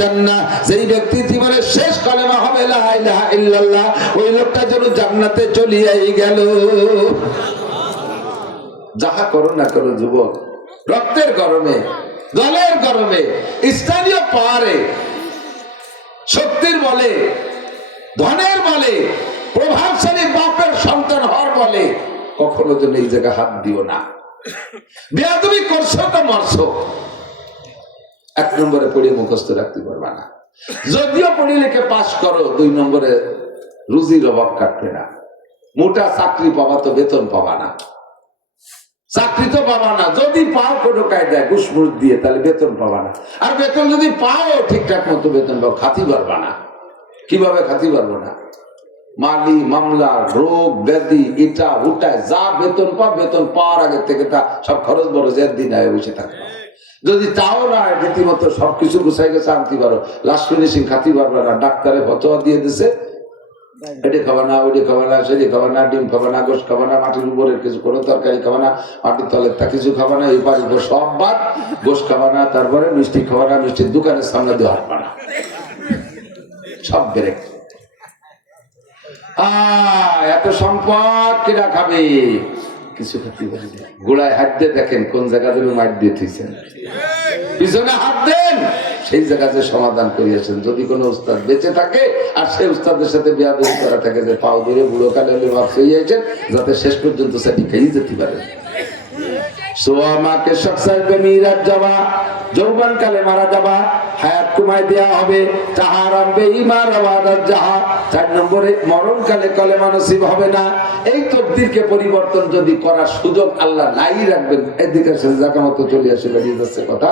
জান্নাহ, যেই ব্যক্তি জীবনের শেষ কালেমা হবে লা ইলাহা ইল্লাল্লাহ, ওই লোকটা যেন জান্নাতে চলিয়াই গেল। যাহা করো না করো যুবক, রক্তের গরমে, দলের গরমে, স্থানীয় পাহাড়ে, শক্তির বলে, ধনের বলে, প্রভাবশালী বাপের সন্তান হওয়ার বলে কখনো যেন এই জায়গায় হাত দিও না। বেয়াদবি করছো তো মরছো। 1 নম্বরে পড়িয়ে মুখস্থ রাখতে পারবা না। যদিও পড়ি লিখে পাস করো, 2 নম্বরে রুজির অভাব কাটবে না। মোটা চাকরি পাবা তো বেতন পাবা না, চাকরি তো পাবা না। যদি পাও কোনো কায়দায় ঘুষমুষ দিয়ে, তাহলে বেতন পাবা না। আর বেতন যদি পাও ঠিকঠাক মতো বেতন পাও, খাতি পারবা না। কিভাবে খাতি পারবো না? মালি মামলা, রোগ ব্যাধি, এটা উঠায় যা বেতন পাও, বেতন পাওয়ার আগে থেকে তা সব খরচ বরচের দিন আয় বসে থাকবে। যদি তাও না রীতিমতো সবকিছু গুছাই গেছে আনতে পারো, লাস্ট ফিনিশিং খাতি পারবে না। ডাক্তারে ফতোয়া দিয়ে দিছে, এটা খাবা না, ওইটা খাবা না, সেটি খাবা না, ডিম খাবা না, গোশ খাবা না, মাটির উপরের কিছু কোনো তরকারি খাবা না, মাটির তলের তা কিছু খাবা না, এই পার উপর সব বাদ, গোশ খাবা না, তারপরে মিষ্টি খাবা না, মিষ্টির দোকানের সামনে দিয়ে হাঁটবা না, সব ব্রেক। এত সম্পদ কিনা খাবে? কিছু খাতে পারে। গোড়ায় হাত দিয়ে দেখেন কোন জায়গা যেন মাইট দিয়ে থইছেন, পিছনে হাত দেন, সেই জায়গা যে সমাধান করিয়াছেন। যদি কোনো উস্তাদ বেঁচে থাকে আর সেই উস্তাদের সাথে বেয়াদবি করা থাকে, যে পাও ধরে বুড়ো কালে হলে ভাব হইয়াছেন, যাতে শেষ পর্যন্ত সেটি খেয়ে যেতে পারে। সোয়ামাকে শখসার বেমিরাত যাবা, যৌবন কালে মারা যাবা, হায়াত কমায় দেয়া হবে, তাহার আনবে ইমান ওয়াদাত যাহা। 4 নম্বরে মরণকালে কলেমা নসিব হবে না। এই তকদিরকে পরিবর্তন যদি করার সুযোগ আল্লাহ নাই রাখবেন, এদিকে সে জায়গা মতো চলে আসে বেরিয়ে যাচ্ছে কথা।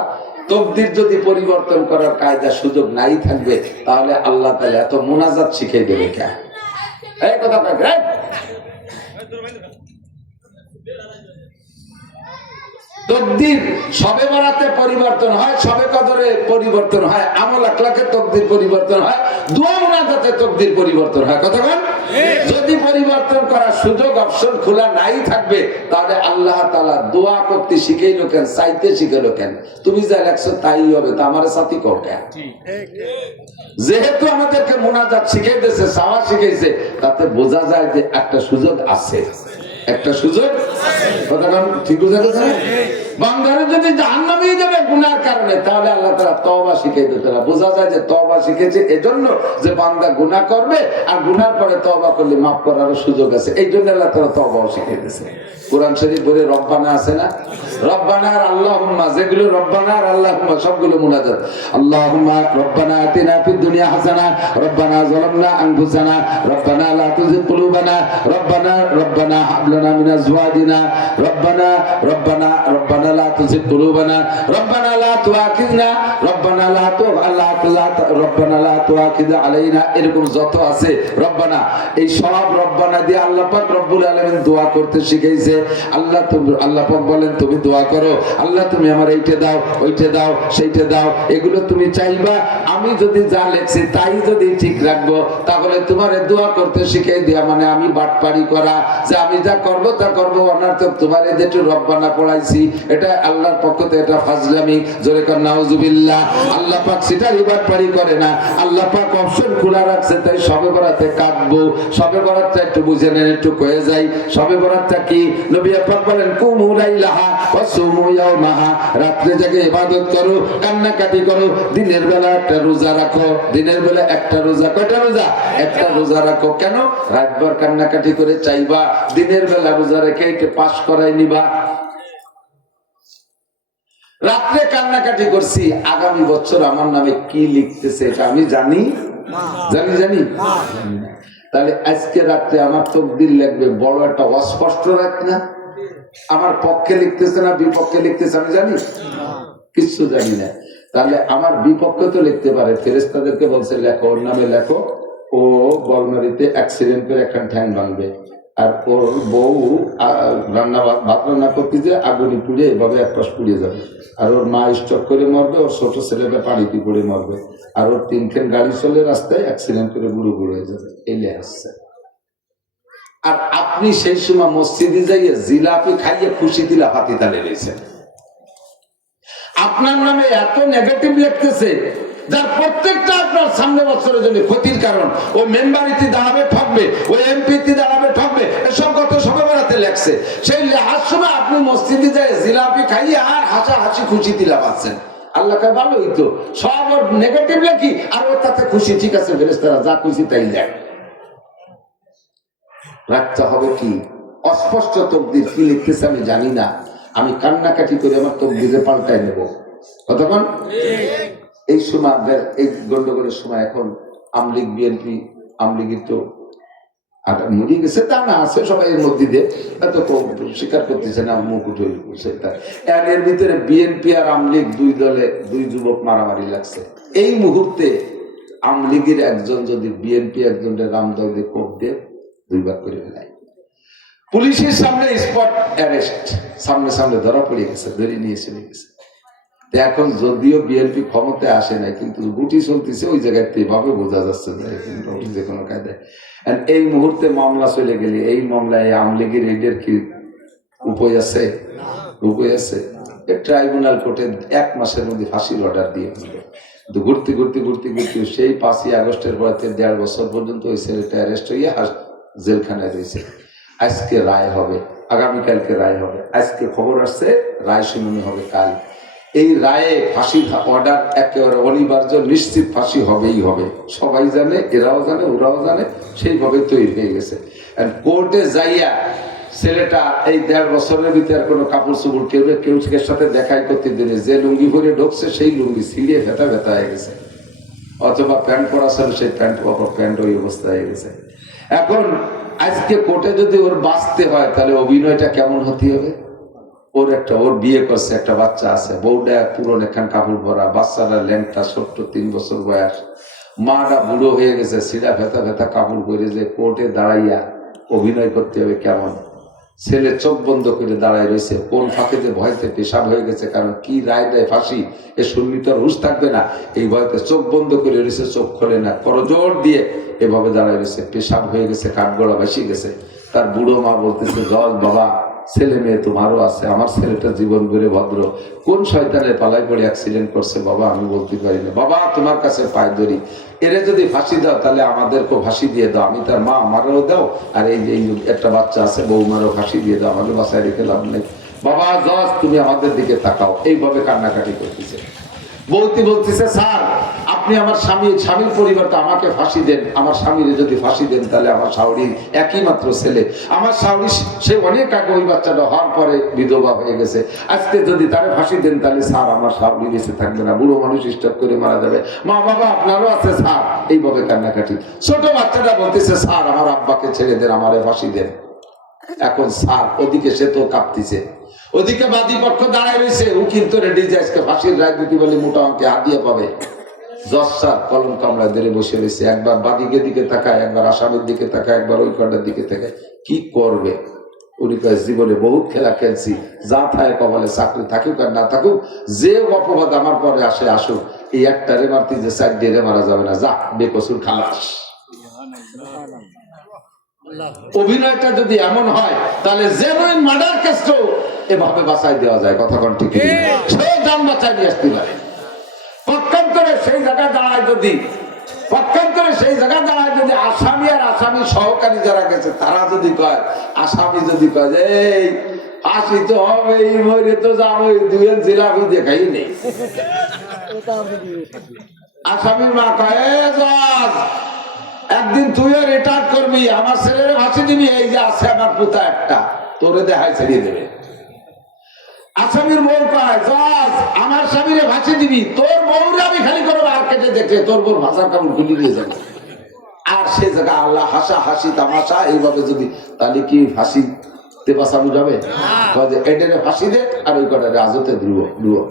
তকদির যদি পরিবর্তন করার কায়দা সুযোগ নাই থাকবে, তাহলে আল্লাহ তাআলা এত মুনাজাত শিখিয়ে দেবে কেন? এই কথা বলেন। তকদির সবে বরাতে পরিবর্তন হয়, সবে কদরে পরিবর্তন হয়, আমল আখলাকে তকদির পরিবর্তন হয়, দোয়া মুনাজাতে তকদির পরিবর্তন হয়। কথা বলেন। যদি পরিবর্তন করার সুযোগ অপশন খোলা নাই থাকবে, তাহলে আল্লাহ তাআলা দোয়া করতে শিখাইলো কেন, চাইতে শিখাইলো কেন? তুমি যা লেখছো তাই হবে, তা আমার সাথী কও কেন? যেহেতু আমাদেরকে মুনাজাত শিখাইতেছে, চাওয়া শিখাইছে, তাতে বোঝা যায় যে একটা সুযোগ আছে, একটা সুযোগ। কথা ঠিক বুঝা গেছে? বান্দারে যদি জাহান্নামে যাবে গুনার কারণে, তাহলে আল্লাহ তাআলা তওবা শিখাই দিতে না। বোঝা যায় যে তওবা শিখেছে এজন্য যে বান্দা গুনাহ করবে, আর গুনার পরে তওবা করলে মাফ করার সুযোগ আছে, এই জন্য আল্লাহ তাআলা তওবাও শিখাই দিয়েছে। কোরআন শরীফ বলে রব্বানা আছে না, রব্বানা আর আল্লাহুম্মা, যেগুলো রব্বানা আর আল্লাহুম্মা সবগুলো মুনাজাত। আল্লাহুম্মা রব্বানা আতিনা ফিদ দুনিয়া হাসানা, রব্বানা যালামনা আনফুসানা, রব্বানা লা তুযিগ কুলুবানা, রব্বানা হাব লানা মিন আজওয়াজিনা, রব্বানা লা তুযিগ কুলুবানা, রব্বানা লা তুআখিযনা, রব্বানা লা তুআখিয আলাইনা। এরকম যত আছে রব্বানা, এই সব রব্বানা দিয়ে আল্লাহ পাক রব্বুল আলামিন দোয়া করতে শিখাইছে। আল্লাহ পাক বলেন তুমি দোয়া করো, আল্লাহ তুমি আমার এইটা দাও, ওইটা দাও, সেইটা দাও, এগুলো তুমি চাইবা। আমি যদি যা লেখছি তাই যদি ঠিক রাখবো, তাহলে তোমার দোয়া করতে শিখাই দিয়া মানে আমি বাটপারি করা, যে আমি যা করবো তা করবো অনার্থক। তোমার যেটু রব্বানা পড়াইছি এটা আল্লাহর পক্ষ থেকে এটা ফাজলামি, জোরে কর নাউজুবিল্লাহ। আল্লাহ পাক সেটা বাটপারি করে না, আল্লাহ পাক অপশন খোলা রাখছে। তাই সবে বরাতে কাঁদবো, সবে বরাতটা একটু বুঝে নেন, একটু কয়ে যাই। সবে বরাতটা কি? নবী পাক বলেন কুমু লাইলাহা ওয়া সুমু ইয়াওমাহা, রাতে জেগে ইবাদত করো, কান্নাকাটি করো, দিনের বেলা একটা রোজা রাখো। দিনের বেলা একটা রোজা, কয়টা রোজা? একটা রোজা রাখো। কেন? রাতভর কান্নাকাটি করে চাইবা, দিনের বেলা রোজা রেখে এটা পাস করাই নিবা। রাত্রে কান্নাকাটি করছি, আগামী বছর আমার নামে কি লিখতেছে এটা আমি জানি জানি। তাহলে আজকে রাত্রে আমার তকদির লিখবে, বড় একটা অস্পষ্ট রাত না? আমার পক্ষে লিখতেছে না বিপক্ষে লিখতেছে আমি জানি? কিছু জানি না। তাহলে আমার বিপক্ষে তো লিখতে পারে। ফেরেশতাদেরকে বলছে লেখো, ওর নামে লেখো, ও বলমারিতে অ্যাক্সিডেন্ট করে একটা ঠ্যাং ভাঙবে, আর ওর বউ ভাত রান্না করতে যে আগুনি পুড়ে এভাবে এক পাশ পুড়িয়ে যাবে, আর ওর মা স্ট্রোক করে মরবে, ওর ছোট ছেলেটা পানিতে পড়ে মরবে, আর ওর 3 গাড়ি চলে রাস্তায় অ্যাক্সিডেন্ট করে বুড়ো হয়ে যাবে। এলে আসছে। আর আপনি সেই সময় মসজিদে যাইয়ে জিলাপি খাইয়ে খুশি দিলা ফাতি তালে রয়েছেন। আপনার নামে এত নেগেটিভ লিখতেছে, যার প্রত্যেকটা আপনার সামনে বছরের জন্য ক্ষতির কারণ। ও মেম্বারিতে দাঁড়াবে ঠকবে, ও এমপিতে দাঁড়াবে ঠকবে, এসব কত সবে বেড়াতে লেখছে। সেই লেখার সময় আপনি মসজিদে যায় জিলাপি খাইয়ে আর হাসি খুশি দিলা পাচ্ছেন। আল্লাহকে ভালোই তো, সব ওর নেগেটিভ লেখি আর ওর তাতে খুশি। ঠিক আছে ফেরেশতারা যা খুশি তাই লেখ। রাখতে হবে কি অস্পষ্ট তকদির, কি লিখতেছে আমি জানি না, আমি কান্নাকাটি করে আমার তকদিরে পাল্টাই নেব। কতক্ষণ এই সময় এই গন্ডগোলের সময় এখন আমলিগ বিএনপি, আমলিগের তো আর মরিয়ে গেছে তা না, আছে সবাই এর মধ্যে দিয়ে, এত স্বীকার করতেছে না, মুখ উঠে এর ভিতরে বিএনপি আর আমলিগ দুই দলে দুই যুবক মারামারি লাগছে। এই মুহূর্তে আমলিগের একজন যদি বিএনপি একজনের রামদল দিয়ে কোপ দিয়ে দুই ভাগ করে ফেলায়, পুলিশের সামনে স্পট অ্যারেস্ট, সামনে সামনে ধরা পড়ে গেছে, ধরে নিয়ে চলে গেছে। এখন যদিও বিএনপি ক্ষমতায় আসে নাই, কিন্তু গুটি চলতেছে ওই জায়গায় এভাবে বোঝা যাচ্ছে যে কোনো কায়দায়। এই মুহূর্তে মামলা চলে গেলে এই মামলায় আমলিগের এইডের কি উপায় আছে? উপায় আছে? ট্রাইব্যুনাল কোর্টে 1 মাসের মধ্যে ফাঁসির অর্ডার দিয়ে দিল। কিন্তু ঘুরতে ঘুরতে ঘুরতে ঘুরতে সেই 5ই আগস্টের পর 1.5 বছর পর্যন্ত ওই ছেলেটা অ্যারেস্ট হইয়া জেলখানায় রয়েছে। আজকে রায় হবে, আগামীকালকে রায় হবে। আজকে খবর আসছে রায় শুনানি হবে কাল। এই রায়ে ফাঁসির অর্ডার একেবারে অনিবার্য, নিশ্চিত ফাঁসি হবেই হবে। সবাই জানে, এরাও জানে, ওরাও জানে, সেইভাবে তৈরি হয়ে গেছে। কোর্টে যাইয়া ছেলেটা এই 1.5 বছরের ভিতরে কোনো কাপড় চোপড় কেউ সাথে দেখাই করতে দিনে, যে লুঙ্গি পরে ঢুকছে সেই লুঙ্গি ছিঁড়িয়ে ভেতা হয়ে গেছে, অথবা প্যান্ট পরা ছিল সেই প্যান্ট ওই অবস্থা হয়ে গেছে। এখন আজকে কোর্টে যদি ওর বাঁচতে হয় তাহলে অভিনয়টা কেমন হতে হবে? ওর বিয়ে করছে, একটা বাচ্চা আছে, বউটা পুরনো একখান কাপড় পরা, বাচ্চারা ল্যাংটা ছোট্ট 3 বছর বয়স, মাটা বুড়ো হয়ে গেছে, সিধা ভেতা কাপড় পরে যে কোর্টে দাঁড়াইয়া অভিনয় করতে হবে কেমন? ছেলে চোখ বন্ধ করে দাঁড়ায় রয়েছে, কোন ফাঁকে যে ভয়তে পেশাব হয়ে গেছে, কারণ কি রায় দেয় ফাঁসি এ শুনলি তো হুঁশ থাকবে না, এই ভয়তে চোখ বন্ধ করে রয়েছে, চোখ খোলে না, করজোর দিয়ে এভাবে দাঁড়ায় রয়েছে, পেশাব হয়ে গেছে, কাঠগড়া ভেসে গেছে। তার বুড়ো মা বলতেছে, জজ বাবা, ছেলে মেয়ে তোমারও আছে, আমার ছেলেটা জীবন বেড়ে ভদ্র, কোন শয়তানের পালায় পড়ে অ্যাক্সিডেন্ট করছে বাবা আমি বলতে পারি না, বাবা তোমার কাছে পায়ে ধরি, এরে যদি ফাঁসি দাও তাহলে আমাদেরকেও ফাঁসি দিয়ে দাও, আমি তার মা, আমারও দাও, আর এই যে একটা বাচ্চা আছে বৌমারও ফাঁসি দিয়ে দাও, আমাকে বাসায় রেখে লাভ নেই, বাবা জজ তুমি আমাদের দিকে তাকাও। এইভাবে কান্নাকাটি করতেছে। বলতেছে স্যার আপনি আমার স্বামীর পরিবর্তে আমাকে ফাঁসি দেন, আমার স্বামীরে যদি ফাঁসি দেন তাহলে আমার শাওরির একই মাত্র ছেলে, আমার শাওরি সে অনেক আগে ওই বাচ্চাটা হওয়ার পরে বিধবা হয়ে গেছে, আজকে যদি তারে ফাঁসি দেন তাহলে স্যার আমার শাওরি বেঁচে থাকবে না, বুড়ো মানুষ স্টপ করে মারা যাবে, মা বাবা আপনারও আছে স্যার। এইভাবে কান্নাকাটি। ছোট বাচ্চাটা বলতেছে স্যার আমার আব্বাকে ছেড়ে দেন, আমারে ফাঁসি দেন। এখন স্যার ওদিকে সে তো কাঁপতেছে, ওদিকে বাদী পক্ষ দাঁড়ায় রয়েছে, উকিল তো রেডি যে আজকে ফাঁসির রায় দিতে বলে মোটা অঙ্কে হাতিয়ে পাবে। জজ স্যার কলম কামড়া ধরে বসে রয়েছে, একবার বাদীকে দিকে তাকায়, একবার আসামির দিকে তাকায়, একবার ওই কন্ডার দিকে তাকায়, কি করবে? উনি কয় জীবনে বহুত খেলা খেলছি, যা থাকে কপালে চাকরি থাকুক আর না থাকুক, যে অপবাদ আমার পরে আসে আসুক, এই একটা রে মারতে যে 4 ডেরে মারা যাবে না, যা বেকসুর খালাস। অভিনয়টা যদি এমন হয় তাহলে জেনুইন মার্ডার কেসটাও এভাবে বাঁচাই দেওয়া যায়। কথা কোন ঠিক সেই জান বাঁচাই নিয়ে আসতে পারে। পক্ষান্তরে সেই জায়গায় দাঁড়ায় যদি আসামি আর আসামি সহকারী যারা গেছে তারা যদি কয়, আসামি যদি কয় যে এই ফাঁসি তো হবে, মরে তো যাবো, দুয়ের জিলাপি দেখাই নেই, আসামির মা কয় জজ একদিন তুইও রিটায়ার করবি, আমার ছেলের ফাঁসি দিবি, এই যে আছে আমার পুতা একটা, তোরে দেখায় ছেড়িয়ে দেবে। আসামির বউ কয় জজ আমার স্বামীরে ফাঁসি দিবি, তোর বউরে আমি খালি করবো, আর কেটে দেখে তোর বউর ভাষার কাপড় খুলে দিয়ে যাবে। আর সে জায়গা আল্লাহ হাসি তামাশা এইভাবে যদি, তাহলে কি ফাঁসি বাঁচানো যাবে? এটারে ফাঁসি দে আর ওই কটারে আজতে ধুয়ো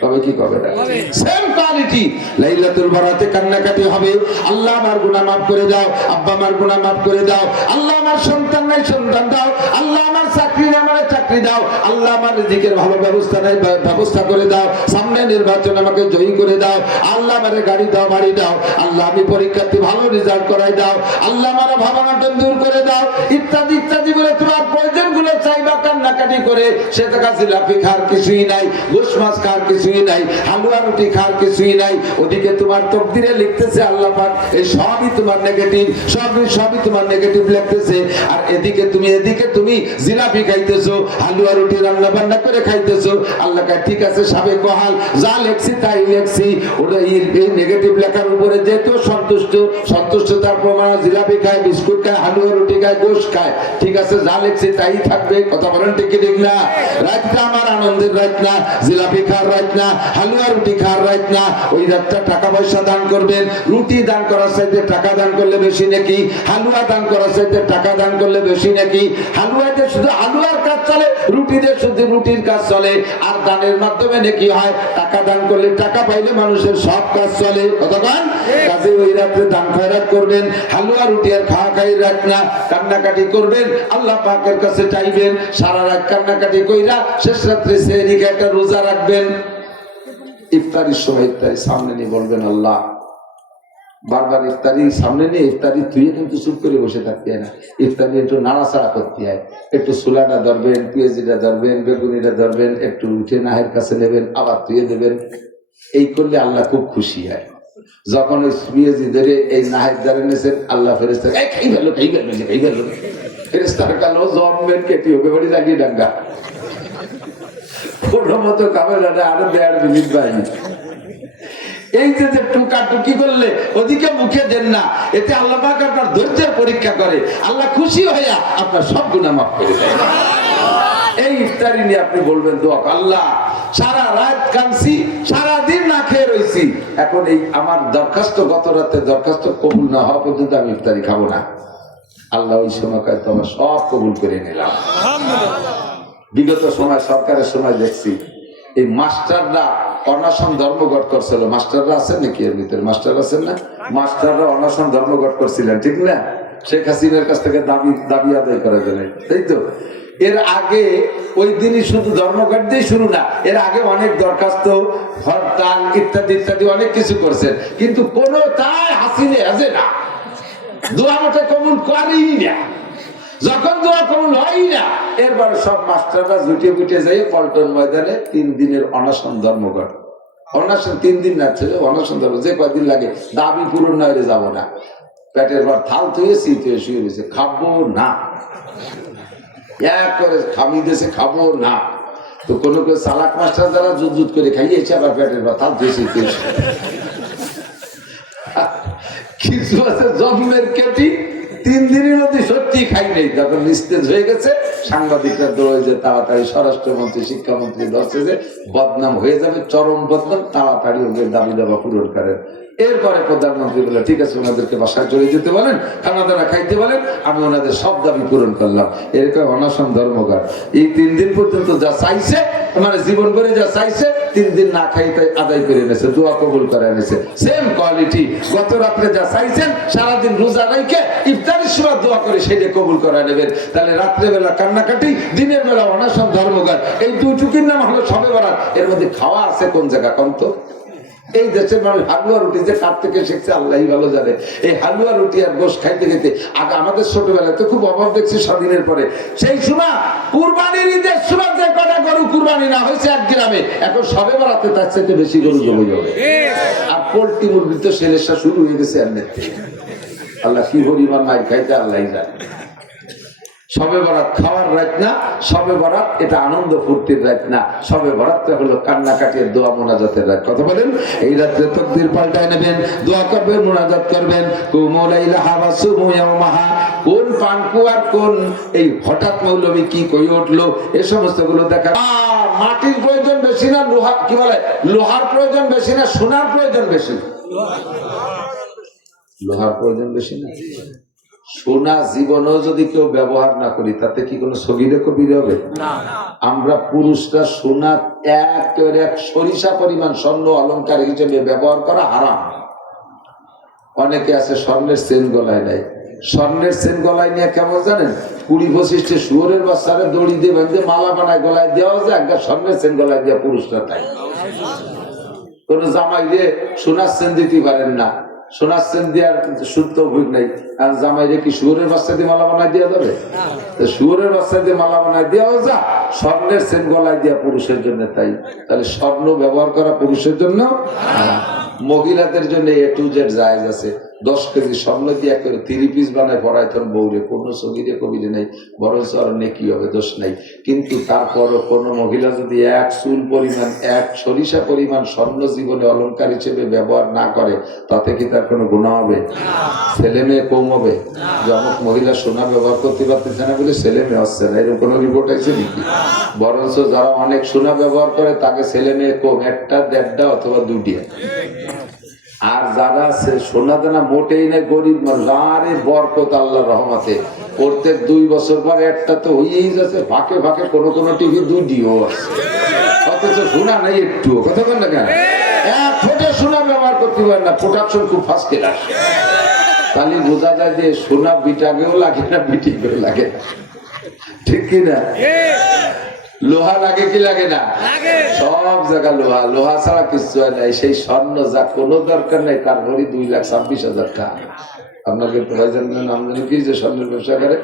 কবে কি কবে না, সেম কোয়ালিটি। লাইলাতুল বারাতে কান্নাকাটি হবে, আল্লাহ আমার গুনাহ মাফ করে দাও, আব্বা আমার গুনাহ মাফ করে দাও, আল্লাহ আমার সন্তান নাই সন্তান দাও, আল্লাহ আমার চাকরি নাই আমার চাকরি দাও, আল্লাহ আমার রিজিকের ভালো ব্যবস্থা নাই ব্যবস্থা করে দাও, সামনে নির্বাচন আমাকে জয়ী করে দাও, আল্লাহ আমারে গাড়ি দাও বাড়ি দাও, আল্লাহ আমি পরীক্ষাতে ভালো রেজাল্ট করাই দাও, আল্লাহ আমার ভাবনাটা দূর করে দাও, ইত্যাদি ইত্যাদি বলে তোমার প্রয়োজন গুলো চাইবা কান্নাকাটি করে। সে টাকা জিলাপি খাওয়ার কিছুই নাই, গোশ মাছ খাওয়ার কিছুই নাই, হালুয়া রুটি খাওয়ার কিছুই নাই। ওদিকে তোমার তকদিরে লিখতেছে আল্লাহ পাক এই সবই তোমার নেগেটিভ, সবই তোমার নেগেটিভ লিখতেছে। আর এদিকে তুমি জিলাপি খাইতেছো, হালুয়া রুটি রান্না বান্না করে খাইতেছো। আল্লাহ কয় ঠিক আছে সাবেক বহাল, যা লেখছি তাই লেখছি। ওটা এই নেগেটিভ লেখার উপরে যেহেতু সন্তুষ্টতার প্রমাণ, জিলাপি খায়, বিস্কুট খায়, হালুয়া রুটি খায়, গোশ খায়, ঠিক আছে যা লেখছি তাই থাকবে। কথা বলেন ঠিক কি ঠিক না? রাতটা আমার আনন্দের রাত না, জিলাপি খাওয়ার রাত না, হালুয়া রুটি খাওয়ার রাত না। ওই রাতটা টাকা পয়সা দান করবেন, রুটি দান করার চাইতে টাকা দান করলে বেশি নাকি, হালুয়া দান করার চাইতে টাকা দান করলে বেশি নাকি। হালুয়াতে শুধু হালুয়ার কাজ চলে, রুটিতে শুধু রুটির কাজ চলে। আর দানের মাধ্যমে নাকি হয়, টাকা দান করলে টাকা পাইলে মানুষের সব কাজ চলে। কতক্ষণ কাজে ওই রাত্রে দান খয়রাত করবেন, হালুয়া রুটি আর খাওয়া খাই রাত না, কান্নাকাটি করবেন, আল্লাহ পাকের কাছে চাইবেন। সারা রাত কান্নাকাটি কইরা শেষ রাত্রে সেহরিকে একটা রোজা রাখবেন। ইফতারির সময় ইফতারি সামনে নিয়ে বলবেন আল্লাহ, বারবার ইফতারি সামনে নিয়ে ইফতারি তুই কিন্তু চুপ করে বসে থাকতে হয় না, ইফতারি একটু নাড়াচাড়া করতে হয়, একটু সুলাটা ধরবেন, পেঁয়াজিটা ধরবেন, বেগুনিটা ধরবেন, একটু উঠে নাহের কাছে নেবেন, আবার ধুয়ে দেবেন। এই করলে আল্লাহ খুব খুশি হয়। যখন ওই পেঁয়াজি ধরে এই নাহের দ্বারে নেছেন, আল্লাহ ফেরেস্তা খাই গেল ফেরেস্তার কালো জমবেন কেটি হবে বাড়ি লাগিয়ে ডাঙ্গা কোনো মতো কামেরাটা আরো 1.5 মিনিট বাইনি। এই যে টুকাটুকি করলে ওদিকে মুখে দেন না, এতে আল্লাহ পাক আপনার ধৈর্যের পরীক্ষা করে, আল্লাহ খুশি হইয়া আপনার সব গুনাহ মাফ করে দেয়। এই ইফতারি নিয়ে আপনি বলবেন দোয়া, আল্লাহ সারা রাত কাঁদছি, সারাদিন না খেয়ে রয়েছি, এখন এই আমার দরখাস্ত, গত রাতে দরখাস্ত কবুল না হওয়া পর্যন্ত আমি ইফতারি খাবো না। আল্লাহ ওই সময় তোমার সব কবুল করে নিলাম। বিগত সময় সরকারের সময় দেখছি এই মাস্টাররা অনশন ধর্মঘট করছিল। মাস্টাররা আছেন নাকি এর ভিতরে? মাস্টার আছেন না? মাস্টাররা অনশন ধর্মঘট করছিলেন, ঠিক না? শেখ হাসিনার কাছ থেকে দাবি আদায় করে দিলেন, তাই তো? এর আগে ওই দিনই শুধু ধর্মঘট দিয়ে শুরু না, এর আগে অনেক দরখাস্ত, হরতাল ইত্যাদি ইত্যাদি অনেক কিছু করছেন, কিন্তু কোনো তাই হাসিনে আছে না, দোয়া মতো কবুল করেই না। যখন দোয়া কবুল হয় না, এরপরে সব মাস্টাররা জুটিয়ে বুটিয়ে যাই পল্টন ময়দানে 3 দিনের অনশন ধর্মঘট। অনশন 3 দিন না ছিল, অনশন ধর্ম যে কয়দিন লাগে, দাবি পূরণ না হলে যাবো না। পেটের পর থাল থুয়ে শুয়ে রয়েছে, খাবো না, এক করে খামি দিয়েছে, খাবো না। তো কোনো কেউ চালাক মাস্টার দ্বারা জুত করে খাইয়েছে, আবার পেটের পর থাল থুয়ে কিছু আছে জন্মের কেটি 3 দিনের মধ্যে সত্যি খাই নেই, তখন নিস্তেজ হয়ে গেছে। সাংবাদিকরা দৌড়ে যে তাড়াতাড়ি স্বরাষ্ট্রমন্ত্রী, শিক্ষামন্ত্রী ধরছে যে বদনাম হয়ে যাবে, চরম বদনাম, তাড়াতাড়ি ওদের দাবি দাবা পূরণ করেন। এরপরে প্রধানমন্ত্রী বলে ঠিক আছে, ওনাদেরকে বাসায় চলে যেতে বলেন, খানা দানা খাইতে বলেন, আমি ওনাদের সব দাবি পূরণ করলাম। এরকম অনশন ধর্মঘট এই 3 দিন পর্যন্ত যা চাইছে, মানে জীবন ভরে যা চাইছে, 3 দিন না খাইতে আদায় করে এনেছে, দোয়া কবুল করে এনেছে। সেম কোয়ালিটি গত রাত্রে যা চাইছেন, সারাদিন রোজা রাইখে ইফতারের সময় দোয়া করে সেটা কবুল করে নেবেন। তাহলে রাত্রে বেলা কান্নাকাটি, দিনের বেলা অনশন ধর্মঘট, এই দুইটুকির নাম হলো শবে বরাত। এর মধ্যে খাওয়া আছে কোন জায়গা কন্ত? এই দেশের মানুষ হালুয়া রুটি যে কার থেকে শিখছে আল্লাহই ভালো জানে। এই হালুয়া রুটি আর গোশ খাইতে খেতে আগে আমাদের ছোটবেলায় তো খুব অভাব দেখছি স্বাধীনের পরে। সেই সময় কুরবানির ঈদের সময় যে কটা গরু কুরবানি না হয়েছে এক গ্রামে, এখন শবে বরাতে তার চাইতে বেশি গরু জমে যাবে। আর পোল্ট্রি মুরগি তো সেলেসা শুরু হয়ে গেছে এমনি। আল্লাহ কি পরিমাণ মাইর খাইতে আল্লাহই জানে। শবে বরাত খাওয়ার রাত না, শবে বরাত এটা আনন্দ ফুর্তির রাত না, শবে বরাতটা হলো কান্নাকাটির দোয়া মোনাজাতের রাত। কথা বলেন, এই রাত্রে তাকদীর পাল্টায় নেবেন, দোয়া করবেন, মোনাজাত করবেন। কুমুলাইলাহা ওয়াসুমু ইয়াওমাহা, কোন পানকু আর কোন এই হঠাৎ মৌলবী কি কই উঠলো, এই সমস্ত গুলো দেখা। মাটির প্রয়োজন বেশি না লোহা, কি বলে, লোহার প্রয়োজন বেশি না সোনার প্রয়োজন বেশি? লোহার প্রয়োজন বেশি না? সোনা জীবনেও যদি কেউ ব্যবহার না করি, তাতে কি কোনো সগীরে কবির হবে? আমরা পুরুষরা সোনা একেবারে 1 সরিষা পরিমাণ স্বর্ণ অলংকার হিসেবে ব্যবহার করা হারাম। অনেকে আছে স্বর্ণের চেন গলায় নাই। স্বর্ণের চেন গলায় নিয়ে কেমন জানেন? 20-25 শুয়োরের বাচ্চারা দড়ি দিয়ে বেঁধে মালা বানায় গলায় দেওয়া যায়, একটা স্বর্ণের চেন গলায় দেওয়া পুরুষরা তাই। কোন জামাই দিয়ে সোনার চেন দিতে পারেন না, সোনার দেওয়ার শুদ্ধ ভুল নাই। আর জামাইরে কি শুয়োরের বাচ্চা দিয়ে মালা বানায় দেওয়া যাবে? শুয়োরের বাচ্চা দিয়ে মালা বানায় দেওয়া যা, স্বর্ণের সেন গলায় দেওয়া পুরুষের জন্য তাই। তাহলে স্বর্ণ ব্যবহার করা পুরুষের জন্য, মহিলাদের জন্য A to Z জায়েজ আছে। 10 কেজি স্বর্ণ দিয়ে করে 3 পিস বানায় পড়ায় তোর বউরে, কোনো সগিরে কবিরে নেই, বরঞ্চ আর নেকি হবে, দোষ নাই। কিন্তু তারপরও কোনো মহিলা যদি এক চুল পরিমাণ, এক সরিষা পরিমাণ স্বর্ণ জীবনে অলংকার হিসেবে ব্যবহার না করে, তাতে কি তার কোনো গুনাহ হবে? ছেলে মেয়ে কম হবে? যে অমুক মহিলা সোনা ব্যবহার করতে পারতেছে না বলে ছেলে মেয়ে হচ্ছে না, এরকম কোনো রিপোর্ট আছে নাকি? বরঞ্চ যারা অনেক সোনা ব্যবহার করে তাকে ছেলে মেয়ে কম, 1টা 1.5টা অথবা 2টা। আর যারা সোনা দানা মোটেই না, গরিব মানুষ, আরে বরকত আল্লাহর রহমতে প্রত্যেক 2 বছর পর একটা তো হয়েই যাচ্ছে, ফাঁকে ফাঁকে কোনো কোনো টিভি 2ডিও আছে, অথচ সোনা নেই একটু। কথা বল না কেন? 1 ফোঁটা সোনা ব্যবহার করতে পারে না, প্রোডাকশন খুব ফার্স্ট ক্লাস। তাহলে বোঝা যায় যে সোনা বিটাকেও লাগে না, বিটিকেও লাগে না, ঠিক কিনা? লোহা লাগে কি লাগে না? সব জায়গা লোহা, লোহা ছাড়া কিছু হয় নাই। সেই স্বর্ণ যা কোনো দরকার নাই, তার ভরি 2,26,000 টাকা। আপনাকে নাম জানি কি, যে স্বর্ণের ব্যবসা করে,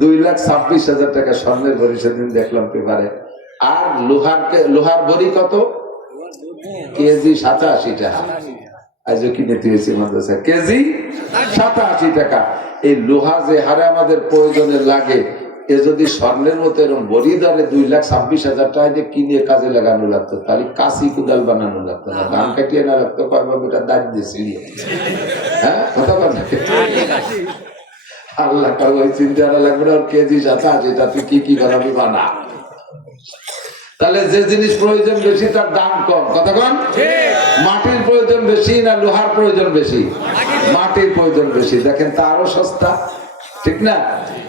2,26,000 টাকা স্বর্ণের ভরি সেদিন দেখলাম পেপারে। আর লোহার ভরি কত? কেজি 87 টাকা। আজও কিনে দিয়েছি মাদ্রাসা, কেজি 87 টাকা। এই লোহা যে হারে আমাদের প্রয়োজনে লাগে, এ যদি স্বর্ণের মতো এরকম বড়ি দরে 2,26,000 টাকা দিয়ে কিনে কাজে লাগানো লাগতো, তাহলে কাশি কুদাল বানানো লাগতো না, ধান কাটিয়ে না লাগতো, কয়েকটা দাঁত দিয়ে ছিঁড়িয়ে। হ্যাঁ, কথা বল না? আল্লাহ ওই চিন্তা লাগবে না, কেজি 87 টা তুই কি বানাবি বানা। তাহলে যে জিনিস প্রয়োজন বেশি তার দাম কম। কথা বল। মাটির প্রয়োজন বেশি না লোহার প্রয়োজন বেশি? মাটির প্রয়োজন বেশি। দেখেন তারও সস্তা, ঠিক না?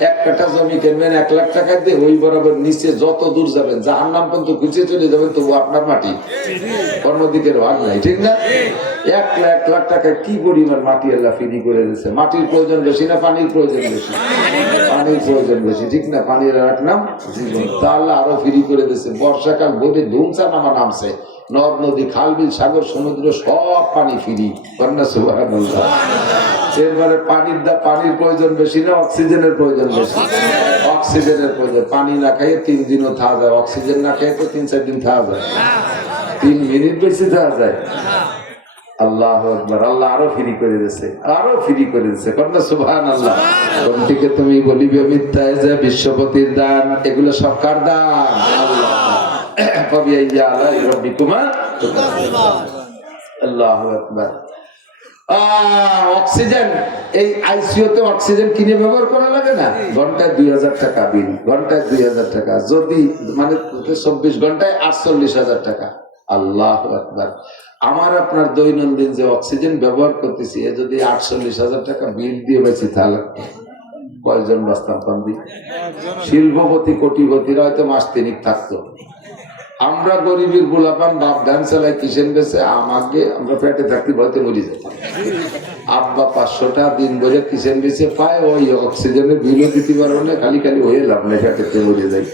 1 কাঠা জমি কিনবেন 1 লাখ টাকা দিয়ে, ওই বরাবর নিচে যত দূর যাবেন, জাহান্নাম পর্যন্ত খুঁজে চলে যাবেন, তবু আপনার মাটি, অন্যদিকের ভাগ নাই, ঠিক না? 1 লাখ টাকা কি পরিমাণ মাটি আল্লাহ ফ্রি করে দিচ্ছে। মাটির প্রয়োজন বেশি না পানির প্রয়োজন বেশি? পানির প্রয়োজন বেশি, ঠিক না? পানির এক নাম জীবন, তা আল্লাহ আরো ফ্রি করে দিচ্ছে। বর্ষাকাল ভোরে ধুমসা নামা নামছে, নদ নদী খাল বিল সাগর সমুদ্র সব পানি ফ্রি। কন্যা সুবহানাল্লাহ। এরপরে পানির প্রয়োজন বেশি না অক্সিজেনের প্রয়োজন বেশি? অক্সিজেনের প্রয়োজন। পানি না খাইয়ে 3 দিনও থাকা যায়, অক্সিজেন না খাইয়ে তো 3-4 দিন থাকা যায়, 3 মিনিট বেশি থাকা যায়। আল্লাহু আকবার। আল্লাহ আরো ফ্রি করে দিয়েছে, আরো ফ্রি করে দিয়েছে। কন্যা সুবহানাল্লাহ। কোনটিকে তুমি বলিবে মিথ্যা, যে বিশ্বপতির দান, এগুলো সব কার দান? আল্লাহ। আল্লাহু আকবার। অক্সিজেন, এই আইসিইউতে অক্সিজেন কিনে ব্যবহার করা লাগে না? ঘন্টায় 2,000 টাকা বিল, ঘন্টায় 2,000 টাকা, যদি মানে 24 ঘন্টায় 48,000 টাকা। আল্লাহু আকবার। আমার আপনার দৈনন্দিন যে অক্সিজেন ব্যবহার করতেছি, এ যদি 48,000 টাকা বিল দিয়ে বেশি, তাহলে কয়জন বাঁচতাম? পান্দি শিল্পপতি কোটিপতিরা হয়তো মাস 3 থাকতো। আমরা গরিবের গোলাপান বাপ ধান চালাই কিসেন গেছে, আমাকে আমরা পেটে থাকতে ভয়তে মরি যেতাম। আব্বা 500 টাকা দিন বলে কিসেন গেছে পায়, ওই অক্সিজেনের বিলও দিতে পারবো না, খালি খালি হয়ে লাভ নেই, পেটে মরে যাই।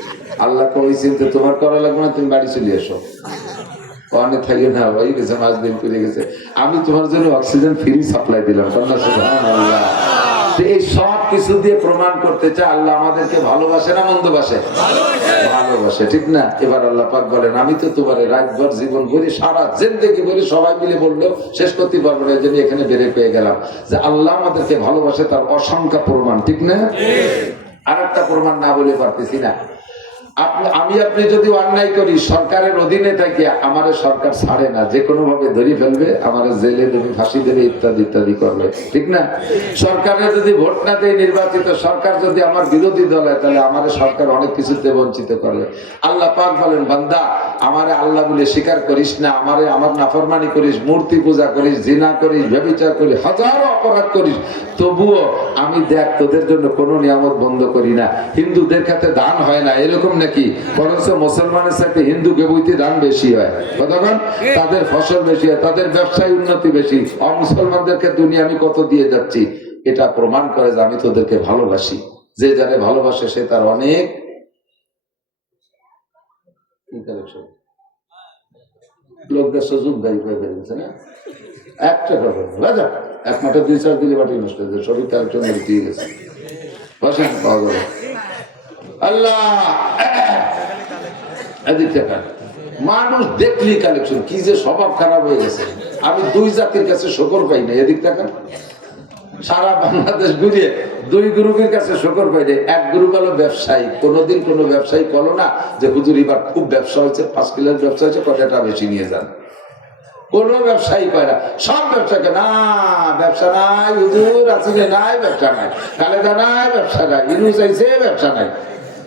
আল্লাহ কই চিন্তা তোমার করা লাগবে না, তুমি বাড়ি চলে এসো। অনেক থাকে না, হয়ে গেছে, মাস দিন করে গেছে, আমি তোমার জন্য অক্সিজেন ফ্রি সাপ্লাই দিলাম। সুবহানাল্লাহ। এই সব কিছু দিয়ে প্রমাণ করতে চায় আল্লাহ আমাদেরকে ভালোবাসে না মন্দবাসে? ভালোবাসে, ঠিক না? এবার আল্লাহ পাক বলেন, আমি তো তোমার রাতভর জীবন ভরে সারা জিন্দেগি ভরে সবাই মিলে বললেও শেষ করতে পারবো না, এই জন্য এখানে বেড়ে পেয়ে গেলাম যে আল্লাহ আমাদেরকে ভালোবাসে, তার অসংখ্য প্রমাণ, ঠিক না? আর একটা প্রমাণ না বলে পারতেছি না। আপনি যদি অন্যায় করি, সরকারের অধীনে থাকি, আমার সরকার ছাড়ে না, যে কোনো ভাবে ধরে ফেলবে, আমার জেলে দেবে, ফাঁসি দেবে, ইত্যাদি ইত্যাদি করবে, ঠিক না? সরকারের যদি ভোট না দেয়, নির্বাচিত সরকার যদি আমার বিরোধী দল হয়, তাহলে আমার সরকার অনেক কিছুতে বঞ্চিত করবে। আল্লাহ পাক বলেন, বান্দা আমারে আল্লাহ বলে স্বীকার করিস না, আমার নাফরমানি করিস, মূর্তি পূজা করিস, জিনা করিস, ব্যভিচার করিস, হাজারো অপরাধ করিস, তবুও আমি দেখ তোদের জন্য কোনো নিয়ামত বন্ধ করি না। হিন্দুদের কাছে দান হয় না এরকম নাকি? বরঞ্চ মুসলমানের সাথে হিন্দুকে বইতে দান বেশি হয়। কতক্ষণ তাদের ফসল বেশি হয়, তাদের ব্যবসায় উন্নতি বেশি। অমুসলমানদেরকে দুনিয়া আমি কত দিয়ে যাচ্ছি, এটা প্রমাণ করে যে আমি তোদেরকে ভালোবাসি। যে যারে ভালোবাসে সে তার অনেক লোকদের সুযোগ দায়ী হয়ে গেছে না? 1 টাকা রাজা এক মাঠে 2-4 দিলে বাটি নষ্ট হয়ে যায়, সবই কালেকশন দিয়ে গেছে। বসেন পাওয়া গেল। আল্লাহ এদিক টাকা মানুষ দেখলি কালেকশন, কি যে স্বভাব খারাপ হয়ে গেছে। আমি 2 জাতির কাছে শকর পাই না, এদিক টাকা সারা বাংলাদেশ ঘুরিয়ে 2 গ্রুপের কাছে শকর পাই না। এক গ্রুপ হলো ব্যবসায়ী, কোনোদিন কোনো ব্যবসায়ী বলো না যে হুজুর এবার খুব ব্যবসা হয়েছে, 5 কিলোর ব্যবসা হয়েছে, কয়টা বেশি নিয়ে যান। কোন ব্যবসায়ী পায় না, সব ব্যবসাকে না ব্যবসা নাই হুজুর, আসিলে নাই ব্যবসা নাই, খালেদা নাই ব্যবসা নাই, ইউনুস আইছে ব্যবসা নাই,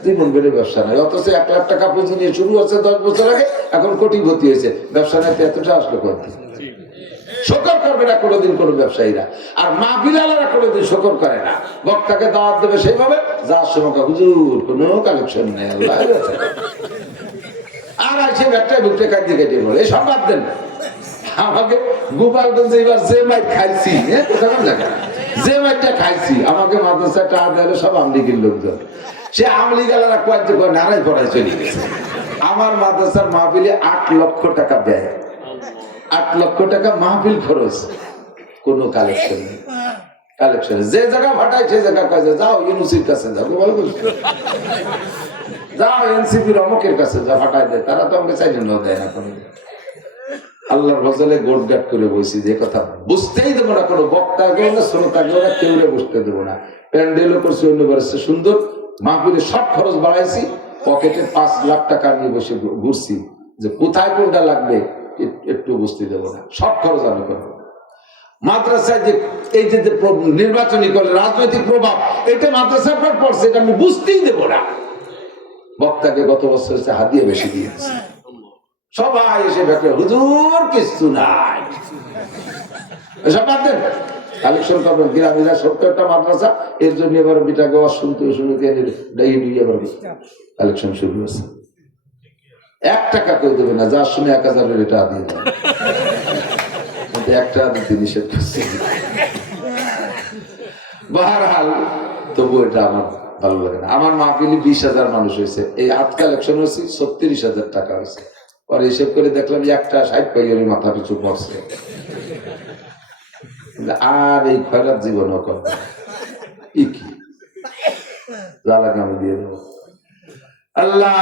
জীবন বেড়ে ব্যবসা নাই। অথচ 1 লাখ টাকা পুঁজি নিয়ে শুরু হচ্ছে 10 বছর আগে, এখন কোটিপতি হয়েছে। ব্যবসা নাই এতটা আসলো কোথায়? শকর করবে না কোনোদিন কোনো ব্যবসায়ীরা। আর মাহফিলারা কোনোদিন শকর করে না। বক্তাকে দাওয়াত দেবে সেইভাবে, যার সময় হুজুর কোনো কালেকশন নেই, আল্লাহ আর আসে একটা বুকটে কাটিয়ে কাটিয়ে বলে এই সংবাদ দেন। আমাকে গোপালগঞ্জে এবার যে মাইট খাইছি, কোথাও জায়গা যে মাইটটা খাইছি, আমাকে মাদ্রাসা টাকা দেয় সব আমলিগের লোকজন। সে আমলিগালারা কয়েকজন নারাই পড়ায় চলে গেছে। আমার মাদ্রাসার মাহফিলে 8 লক্ষ টাকা ব্যয়, 8 লক্ষ টাকা মাহফিল খরচ, কোনো কালেকশন নেই। কালেকশন যে জায়গা ফাটায় সে জায়গা কাজে যাও, ইউনুসির কাছে যাও, যাও এনসিপির অমুকের কাছে যা ফাটায় দেয়, তারা তো আমাকে চাইলে দেয় না কোনো। আল্লাহর ফজলে গোটগাট করে বসি, যে কথা বুঝতেই দেবো না, কোনো বক্তা গেল না, শ্রোতা গেল না, কেউ বুঝতে দেবো না। প্যান্ডেলও করছি অন্যবার সুন্দর, মাহফিলে সব খরচ বাড়াইছি, পকেটে 5 লাখ টাকা নিয়ে বসে ঘুরছি, যে কোথায় কোনটা লাগবে একটু বুঝতে দেবো না, সব খরচ আমি করবো। মাদ্রাসায় যে এই যে নির্বাচনী করে রাজনৈতিক প্রভাব, এটা মাদ্রাসার পর পড়ছে, এটা আমি বুঝতেই দেবো না। বক্তাকে গত বছর হাদিয়া বেশি দিয়েছে, সবাই এসে দেখে হুজুর কিছু নাই, এসব বাদ দেন, কালেকশন করবেন। গ্রামীরা 70টা মাদ্রাসা, এর জন্য এবার বিটাকে শুনতে কালেকশন শুরু হয়েছে। 1 টাকা কেউ দেবে না, যার শুনে 1000 এটা দিয়ে দেবে, 1 টাকা দিতে নিষেধ করছে। বাহারহাল তবু এটা আমার ভালো লাগে না। আমার মাহফিলে 20,000 মানুষ হয়েছে, এই হাত কালেকশন হয়েছে 36,000 টাকা হয়েছে। পরে হিসেব করে দেখলাম একটা 60 পাইয়ারি মাথা পিছু পড়ছে। আর এই খয়রাত জীবনও করবে কি আমি দিয়ে দেবো। আল্লাহ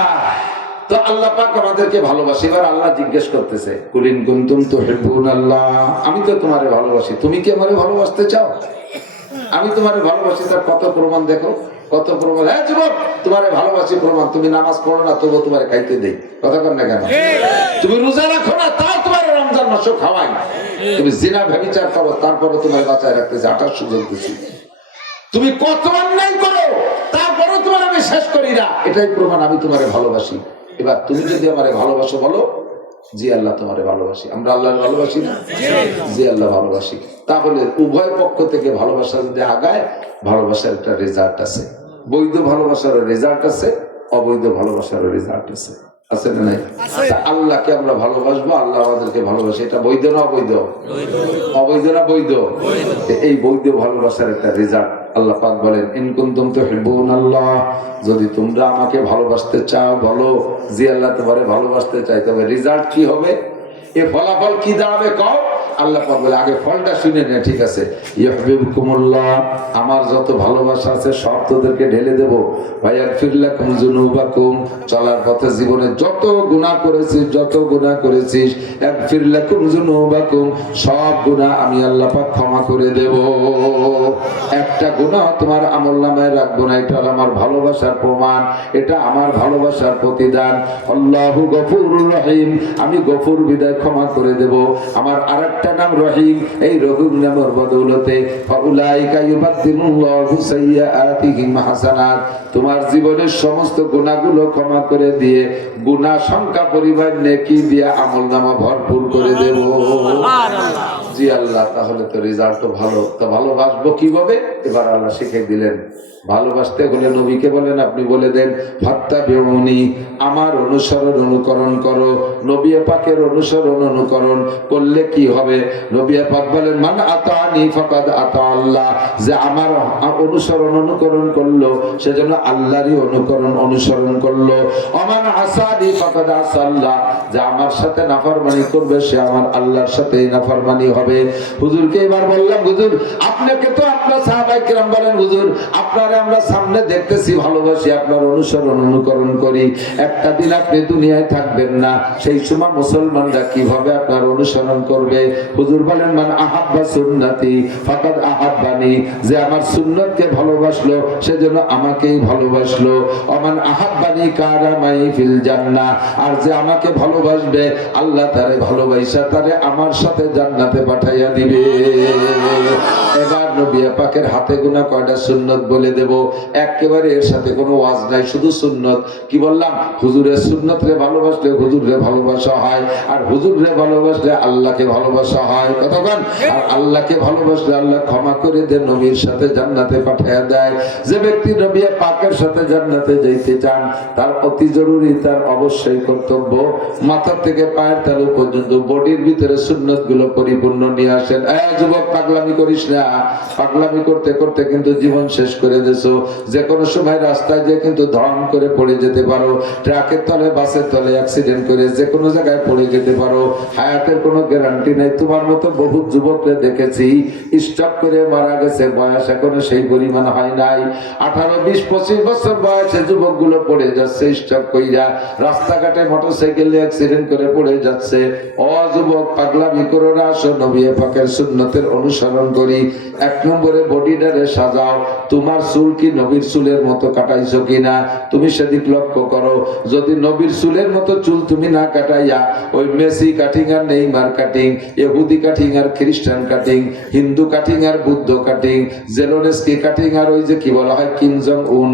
তো আল্লাহ পাক আমাদেরকে ভালোবাসে। এবার আল্লাহ জিজ্ঞেস করতেছে, কুলিন কুনতুম তুহিব্বুনাল্লাহ, আমি তো তোমারে ভালোবাসি, তুমি কি আমারে ভালোবাসতে চাও? আমি তোমারে ভালোবাসি, তার কত প্রমাণ দেখো, কত প্রমাণ। হ্যাঁ যুবক, তোমারে ভালোবাসি প্রমাণ, তুমি নামাজ পড়ো না তবুও তোমারে খাইতে দেই, কথা কর না কেন? তুমি রোজা রাখো না তাও তোমার রমজান মাসও খাওয়াই, তুমি জিনা ব্যভিচার করো তারপরে তোমার বাঁচায় রাখতেছি, 28 সুযোগ দিচ্ছি। তুমি কত অন্যায় করো তারপরে তোমার আমি শেষ করি না, এটাই প্রমাণ আমি তোমারে ভালোবাসি। এবার তুমি যদি আমারে ভালোবাসো বলো, জি আল্লাহ তোমারে ভালোবাসি। আমরা আল্লাহর ভালোবাসি না? জি আল্লাহ ভালোবাসি। তাহলে উভয় পক্ষ থেকে ভালোবাসা যদি আগায়, ভালোবাসার একটা রেজাল্ট আছে। বৈধ ভালোবাসারও রেজাল্ট আছে, অবৈধ ভালোবাসারও রেজাল্ট আছে, আছে না নাই? আল্লাহকে আমরা ভালোবাসবো, আল্লাহ আমাদেরকে ভালোবাসে, এটা বৈধ না অবৈধ? অবৈধ না বৈধ? এই বৈধ ভালোবাসার একটা রেজাল্ট আল্লাহ পাক বলেন, ইন কুনতুম তুহিব্বুনাল্লাহ, যদি তোমরা আমাকে ভালোবাসতে চাও বলো জি আল্লাহ তোমারে ভালোবাসতে চাই, তবে রেজাল্ট কি হবে, এ ফলাফল কি দাঁড়াবে কও? আল্লাহ পাক বলে আগে ফলটা শুনে নে, ঠিক আছে? ইউহিব্বুকুমুল্লাহ, আমার যত ভালোবাসা আছে সব তোদেরকে ঢেলে দেব। ওয়ায়াগফির লাকুম যুনুবাকুম, চলার পথে জীবনে যত গুনাহ করেছিস, যত গুনাহ করেছিস, ইয়াগফির লাকুম যুনুবাকুম, সব গুনাহ আমি আল্লাহ পাক ক্ষমা করে দেব। একটা গুনাহ তোমার আমলনামায় রাখবো না, এটা আমার ভালোবাসার প্রমাণ, এটা আমার ভালোবাসার প্রতিদান। আল্লাহু গফুরুর রহিম, আমি গফুর বিদায় ক্ষমা করে দেব। আমার আরেকটা নাম রহিম, এই রহিম নামের বদৌলতে ফাউলাইকা ইউবাদদিলুল্লাহু সাইয়্যাতিহিম হাসানাত, তোমার জীবনের সমস্ত গুনাহগুলো ক্ষমা করে দিয়ে গুনাহ সংখ্যা পরিমাণ নেকি দিয়ে আমলনামা ভরপুর করে দেব। সুবহানাল্লাহ। জি আল্লাহ, তাহলে তো রেজাল্ট তো ভালো। তো ভালোবাসবো কিভাবে? এবার আল্লাহ শিখিয়ে দিলেন। ভালোবাসতে হলে নবীকে বলেন, আপনি বলে দেন ফাত্তাবিউনি, আমার অনুসরণ অনুকরণ করো। নবী পাকের অনুসরণ অনুকরণ করলে কি হবে? নবী পাক বলেন মান আতানি ফাকাদ আতা আল্লাহ, যে আমার অনুসরণ অনুকরণ করলো সেজন্য আল্লাহরই অনুসরণ করলো। ওমান আসানি ফাকাদ আসাল্লাহ, যে আমার সাথে নাফরমানি করবে সে আমার আল্লাহর সাথেই নাফরমানি হবে। হবে। হুজুরকে এবার বললাম, হুজুর আপনাকে তো আপনার সাহাবায়ে কেরাম বলেন, হুজুর আপনারে আমরা সামনে দেখতেছি, ভালোবাসি, আপনার অনুসরণ অনুকরণ করি, একটা দিন আপনি দুনিয়ায় থাকবেন না, সেই সময় মুসলমানরা কিভাবে আপনার অনুসরণ করবে? হুজুর বলেন, মান আহাব্বা সুন্নতি ফাকাদ আহাব্বানি, যে আমার সুন্নতকে ভালোবাসলো সেজন্য আমাকেই ভালোবাসলো। ওমান আহাব্বানি কানা মাই ফিল জান্নাহ, আর যে আমাকে ভালোবাসবে আল্লাহ তারে ভালোবাসা তারে আমার সাথে জান্নাতে পাঠাইয়া দিবে। এবার নবী পাকের হাতে গোনা কয়টা সুন্নত বলে দেব, একেবারে এর সাথে কোনো ওয়াজ নাই, শুধু সুন্নত। কি বললাম? হুজুরের সুন্নত রে ভালোবাসলে হুজুরে ভালোবাসা হয়, আর হুজুরে ভালোবাসলে আল্লাহকে ভালোবাসা হয়। কতক্ষণ? আর আল্লাহকে ভালোবাসলে আল্লাহ ক্ষমা করে দেন, নবীর সাথে জান্নাতে পাঠিয়ে দেয়। যে ব্যক্তি নবী পাকের সাথে জান্নাতে যাইতে চান, তার অতি জরুরি, তার অবশ্যই কর্তব্য মাথা থেকে পায়ের তালু পর্যন্ত বডির ভিতরে সুন্নত গুলো পরিপূর্ণ নিয়ে আসেন। যুবক পাগলামি করিস না, পাগলামি করতে করতে কিন্তু জীবন শেষ করে দিছো। যে কোনো সময় রাস্তায় যে কিন্তু ধর্ম করে পড়ে যেতে পারো, ট্রাকের তলে বাসের তলে অ্যাক্সিডেন্ট করে যে কোনো জায়গায় পড়ে যেতে পারো, হায়াতের কোনো গ্যারান্টি নেই। তোমার মতো বহু যুবককে দেখেছি স্টক করে মারা গেছে, বয়স এখনো সেই পরিমাণ হয় নাই। 18, 20, 25 বছর বয়সে যুবক গুলো পড়ে যাচ্ছে স্টক কইরা, রাস্তাঘাটে মোটরসাইকেল অ্যাক্সিডেন্ট করে পড়ে যাচ্ছে। ও যুবক পাগলামি করো না, আসো নবী পাকের সুন্নতের অনুসরণ করি। 1 নম্বরে বডিটারে সাজাও, তোমার চুল কি নবীর চুলের মতো কাটাইছো কিনা তুমি সেদিক লক্ষ্য করো। যদি নবীর চুলের মতো চুল তুমি না কাটাইয়া ওই মেসি কাটিং আর নেইমার কাটিং, ইহুদি কাটিং আর খ্রিস্টান কাটিং, হিন্দু কাটিং আর বুদ্ধ কাটিং, জেলোনেস্কি কাটিং আর ওই যে কি বলা হয় কিম জং উন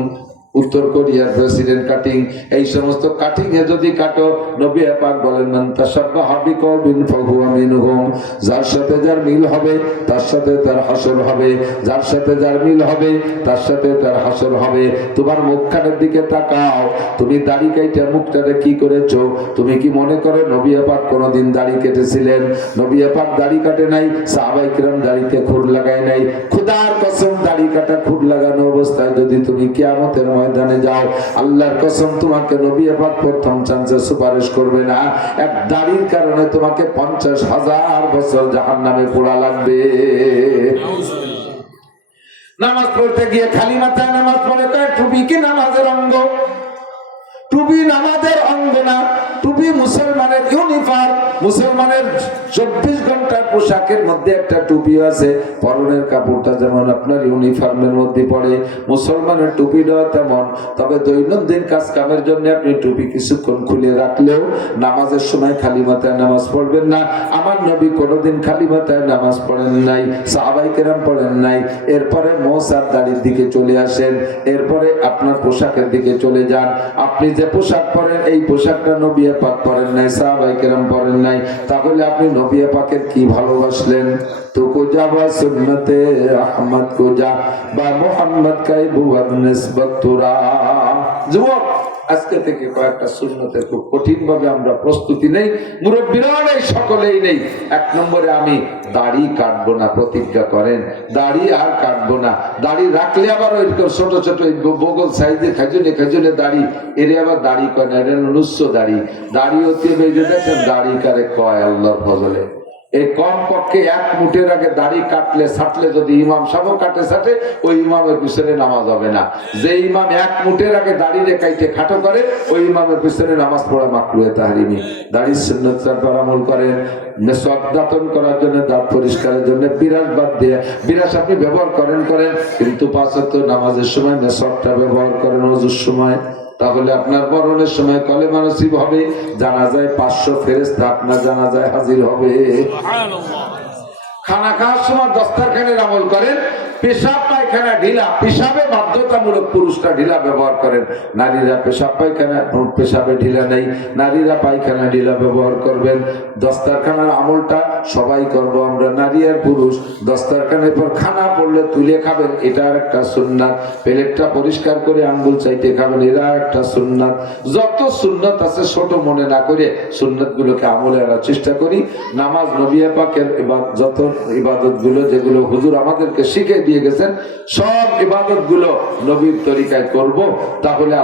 উত্তর কোরিয়ার প্রেসিডেন্ট কাটিং, এই সমস্ত কাটিং এ যদি কাটো, নবী পাক বলেন মান তাশাব্বাহা বিকওমিন ফাহুয়া মিনহুম, যার সাথে যার মিল হবে তার সাথে তার হাসর হবে, যার সাথে যার মিল হবে তার সাথে তার হাসর হবে। তোমার মুখখানের দিকে তাকাও, তুমি দাড়ি কাইটা মুখটারে কি করেছো? তুমি কি মনে করো নবী পাক কোনোদিন দাড়ি কেটেছিলেন? নবী পাক দাড়ি কাটে নাই, সাহাবায়ে কিরাম দাড়িতে খুর লাগায় নাই। খোদার কসম, দাড়ি কাটা খুর লাগানো অবস্থায় যদি তুমি কিয়ামতের ময়দানে যাও, আল্লাহর কসম তোমাকে নবী পাক প্রথম চান্সে সুপারিশ করবে না। এক দাড়ির কারণে তোমাকে 50,000 বছর জাহান্নামে পোড়া লাগবে। নামাজ পড়তে গিয়ে খালি মাথায় নামাজ পড়ে, তাই টুপি কি নামাজের অঙ্গ? টুপি নামাজের অঙ্গ না, টুপি মুসলমানের ইউনিফর্ম। মুসলমানের 24 ঘন্টার পোশাকের মধ্যে একটা টুপি আছে। পরনের কাপড়টা যেমন আপনার ইউনিফর্মের মধ্যে পড়ে, মুসলমানের টুপিটাও তেমন। তবে দৈনন্দিন কাজ কামের জন্য আপনি টুপি কিছুক্ষণ খুলে রাখলেও নামাজের সময় খালি মাথায় নামাজ পড়বেন না। আমার নবী কোনোদিন খালি মাথায় নামাজ পড়েন নাই, সাহাবায়ে কেরাম পড়েন নাই। এরপরে মোসার দাড়ির দিকে চলে আসেন, এরপরে আপনার পোশাকের দিকে চলে যান। আপনি যে পোশাক পরেন এই পোশাকটা নবী পাক পরেন নাই, সাহাবায়ে কেরাম পরেন নাই, তাহলে আপনি নবী পাকের কি ভালোবাসলেন? তো কোজা বা সুন্নতে আহমদ কোজা বা মুহাম্মদ কাই বুয়াদ নিসবত তুরা। যুবক, আজকে থেকে কয়েকটা সুন্নতের খুব কঠিন ভাবে আমরা প্রস্তুতি নেই, মুরব্বীরা নেই, সকলেই নেই। 1 নম্বরে আমি দাড়ি কাটবো না, প্রতিজ্ঞা করেন দাড়ি আর কাটবো না। দাড়ি রাখলে আবার ওই ছোট ছোট বগল সাইজে খাজুনে দাড়ি, এরে আবার দাড়ি কয় না, এটা নুস্য দাড়ি। দাড়ি হতে দেখেন দাড়ি কারে কয় আল্লাহর ফজলে। এই কম পক্ষে 1 মুঠের আগে দাড়ি কাটলে ছাটলে যদি ইমাম সাহেব কাটে ছাটে, ওই ইমামের পিছনে নামাজ হবে না। যে ইমাম 1 মুঠের আগে দাড়ি কাইটে খাটো করে, ওই ইমামের পিছনে নামাজ পড়া মাকরুহে তাহরিমি। দাড়ির সুন্নাত পর আমল করেন। মেসওয়াক দাঁতন করার জন্য, দাঁত পরিষ্কারের জন্য বিরাস বাদ দিয়ে, বিরাস আপনি ব্যবহার করেন, কিন্তু 5 ওয়াক্ত নামাজের সময় মেসওয়াকটা ব্যবহার করেন ওযুর সময়। তাহলে আপনার মরণের সময় কলেমা নসিব হবে, জানাজায় 500 ফেরেশতা আপনার জানাজায় হাজির হবে। খানা খাওয়ার সময় দস্তারখানের আমল করেন। পেশাব পায়খানা ঢিলা, পেশাবে বাধ্যতামূলক পুরুষরা ঢিলা ব্যবহার করেন, নারীরা পেশাব পায়খানা পেশাবে ঢিলা নেই, নারীরা পায়খানা ঢিলা ব্যবহার করবেন। দস্তারখানার আমলটা সবাই করব আমরা, নারী আর পুরুষ। দস্তারখানের পর খানা পড়লে তুলে খাবেন, এটা আর একটা সুন্নাত। প্লেটটা পরিষ্কার করে আঙ্গুল চাইতে খাবেন, এরা একটা সুন্নাত। যত সুন্নাত আছে ছোট মনে না করে সুন্নাত গুলোকে আমলে আনার চেষ্টা করি। নামাজ নবী পাকের যত ইবাদত গুলো যেগুলো হুজুর আমাদেরকে শিখে দিয়ে গেছেন, সব ইবাদত গুলো নবীর তরিকায় করব, তাহলে